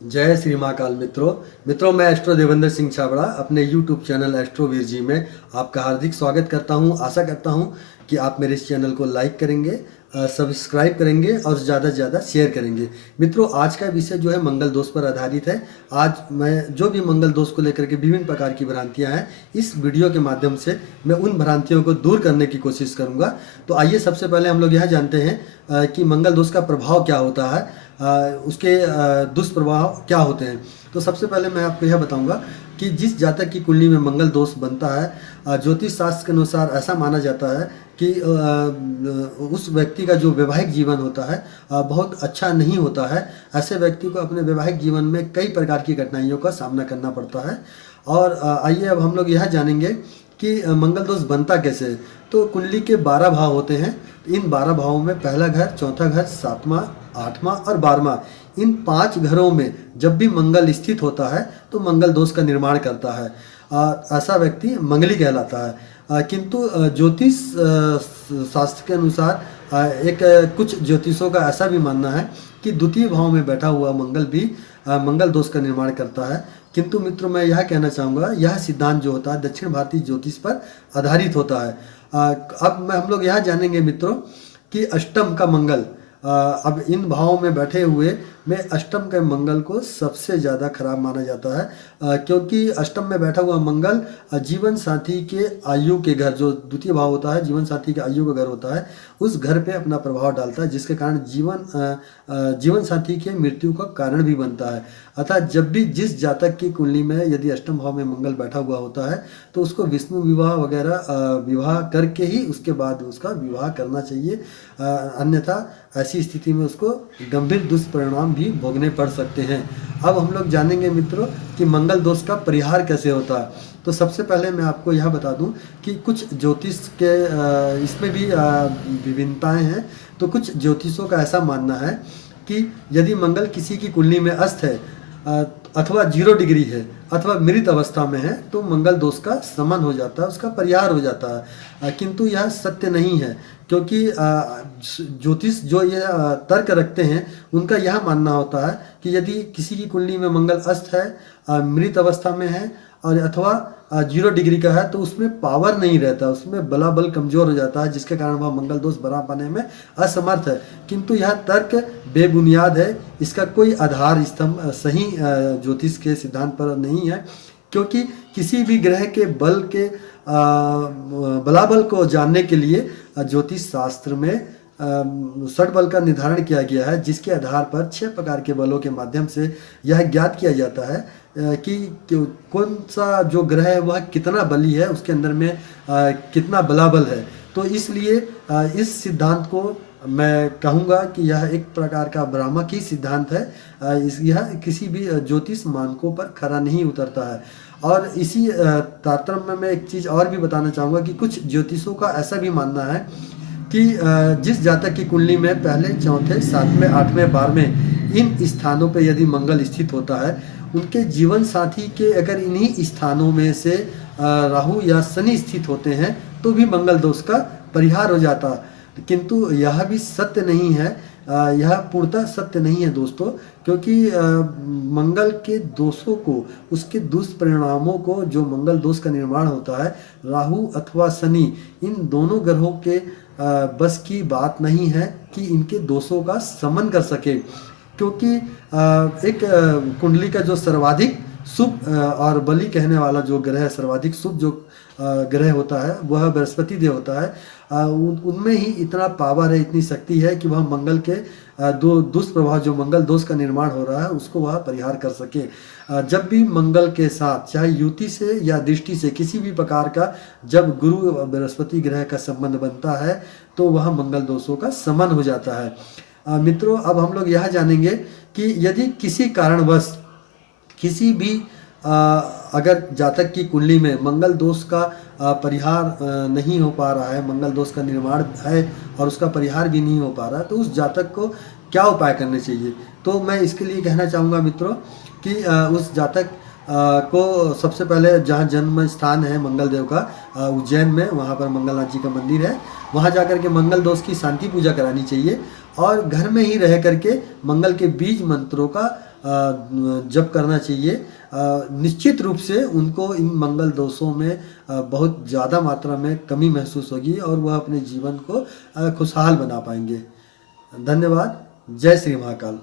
जय श्री महाकाल मित्रों मैं एस्ट्रो देवेंद्र सिंह छाबड़ा अपने YouTube channel astro Veer ji में आपका हार्दिक स्वागत करता हूं। आशा करता हूं कि आप मेरे इस चैनल को लाइक करेंगे, सब्सक्राइब करेंगे और ज़्यादा से ज़्यादा शेयर करेंगे। मित्रों, आज का विषय जो है मंगल दोष पर आधारित है। आज मैं जो भी मंगल दोष को लेकर के विभिन्न प्रकार की भ्रांतियां हैं, इस वीडियो के माध्यम से मैं उन भ्रांतियों को दूर करने की कोशिश करूंगा। तो आइए सबसे पहले हम लोग यह जानते हैं कि मंगल दोष का प्रभाव क्या होता है, उसके दुष्प्रभाव क्या होते हैं। तो सबसे पहले मैं आपको यह बताऊंगा कि जिस जातक की कुंडली में मंगल दोष बनता है, ज्योतिष शास्त्र के अनुसार ऐसा माना जाता है कि उस व्यक्ति का जो वैवाहिक जीवन होता है बहुत अच्छा नहीं होता है। ऐसे व्यक्ति को अपने वैवाहिक जीवन में कई प्रकार की कठिनाइयों का सामना करना पड़ता है। और आइए अब हम लोग यह जानेंगे कि मंगल दोष बनता कैसे है। तो कुंडली के 12 भाव होते हैं। इन 12 भावों में पहला घर, चौथा घर, सातवां, आठवां और 12वां, इन 5 घरों में जब भी मंगल स्थित होता है तो मंगल दोष का निर्माण करता है। ऐसा व्यक्ति मंगली कहलाता है। किंतु ज्योतिष शास्त्र के अनुसार कुछ ज्योतिषों का ऐसा भी मानना है कि द्वितीय भाव में बैठा हुआ मंगल भी मंगल दोष का निर्माण करता है। किंतु मित्रों, मैं यह कहना चाहूँगा, यह सिद्धांत जो होता है दक्षिण भारतीय ज्योतिष पर आधारित होता है। अब हम लोग यह जानेंगे मित्रों कि अष्टम का मंगल, अब इन भावों में बैठे हुए में अष्टम के मंगल को सबसे ज़्यादा खराब माना जाता है। क्योंकि अष्टम में बैठा हुआ मंगल जीवन साथी के आयु के घर, जो द्वितीय भाव होता है जीवन साथी के आयु का घर होता है, उस घर पे अपना प्रभाव डालता है, जिसके कारण जीवन साथी के मृत्यु का कारण भी बनता है। अतः जब भी जिस जातक की कुंडली में यदि अष्टम भाव में मंगल बैठा हुआ होता है तो उसको विष्णु विवाह वगैरह विवाह करके ही उसके बाद उसका विवाह करना चाहिए। अन्यथा ऐसी स्थिति में उसको गंभीर दुष्परिणाम भी भोगने पड़ सकते हैं। अब हम लोग जानेंगे मित्रों कि मंगल दोष का परिहार कैसे होता है। तो सबसे पहले मैं आपको यह बता दूं कि कुछ ज्योतिष के इसमें भी विभिन्नताएं हैं। तो कुछ ज्योतिषों का ऐसा मानना है कि यदि मंगल किसी की कुंडली में अस्त है अथवा 0 डिग्री है अथवा मृत अवस्था में है तो मंगल दोष का शमन हो जाता है, उसका परिहार हो जाता है। किंतु यह सत्य नहीं है, क्योंकि ज्योतिष जो ये तर्क रखते हैं उनका यह मानना होता है कि यदि किसी की कुंडली में मंगल अस्त है, मृत अवस्था में है और अथवा 0 डिग्री का है तो उसमें पावर नहीं रहता, उसमें बल कमजोर हो जाता है, जिसके कारण वह मंगल दोष बना पाने में असमर्थ है। किंतु यह तर्क बेबुनियाद है, इसका कोई आधार स्तंभ सही ज्योतिष के सिद्धांत पर नहीं है। क्योंकि किसी भी ग्रह के बल के बलाबल को जानने के लिए ज्योतिष शास्त्र में षट बल का निर्धारण किया गया है, जिसके आधार पर 6 प्रकार के बलों के माध्यम से यह ज्ञात किया जाता है कि कौन सा जो ग्रह है वह कितना बली है, उसके अंदर में कितना बलाबल है। तो इसलिए इस सिद्धांत को मैं कहूँगा कि यह एक प्रकार का भ्रामक ही सिद्धांत है। यह किसी भी ज्योतिष मानकों पर खरा नहीं उतरता है। और इसी तारतम्य में मैं एक चीज़ और भी बताना चाहूँगा कि कुछ ज्योतिषों का ऐसा भी मानना है कि जिस जातक की कुंडली में पहले, चौथे, सातवें, आठवें, 12वें इन स्थानों पर यदि मंगल स्थित होता है, उनके जीवन साथी के अगर इन्हीं स्थानों में से राहु या शनि स्थित होते हैं तो भी मंगल दोष का परिहार हो जाता। किंतु यह भी सत्य नहीं है, यह पूर्णतः सत्य नहीं है दोस्तों। क्योंकि मंगल के दोषों को, उसके दुष्परिणामों को, जो मंगल दोष का निर्माण होता है, राहु अथवा शनि इन दोनों ग्रहों के बस की बात नहीं है कि इनके दोषों का शमन कर सके। क्योंकि एक कुंडली का जो सर्वाधिक शुभ और बली कहने वाला जो ग्रह, सर्वाधिक शुभ जो ग्रह होता है वह बृहस्पति देव होता है। उनमें ही इतना पावर है, इतनी शक्ति है कि वह मंगल के दुष्प्रभाव, जो मंगल दोष का निर्माण हो रहा है, उसको वह परिहार कर सके। जब भी मंगल के साथ, चाहे युति से या दृष्टि से, किसी भी प्रकार का जब गुरु बृहस्पति ग्रह का संबंध बनता है तो वह मंगल दोषों का शमन हो जाता है। मित्रों, अब हम लोग यह जानेंगे कि यदि किसी कारणवश किसी भी अगर जातक की कुंडली में मंगल दोष का परिहार नहीं हो पा रहा है, मंगल दोष का निर्माण है और उसका परिहार भी नहीं हो पा रहा है, तो उस जातक को क्या उपाय करने चाहिए। तो मैं इसके लिए कहना चाहूँगा मित्रों कि उस जातक को सबसे पहले जहाँ जन्म स्थान है मंगल देव का, उज्जैन में, वहाँ पर मंगलनाथ जी का मंदिर है, वहाँ जाकर के मंगल दोष की शांति पूजा करानी चाहिए और घर में ही रह करके मंगल के बीज मंत्रों का जप करना चाहिए। निश्चित रूप से उनको इन मंगल दोषों में बहुत ज़्यादा मात्रा में कमी महसूस होगी और वह अपने जीवन को खुशहाल बना पाएंगे। धन्यवाद। जय श्री महाकाल।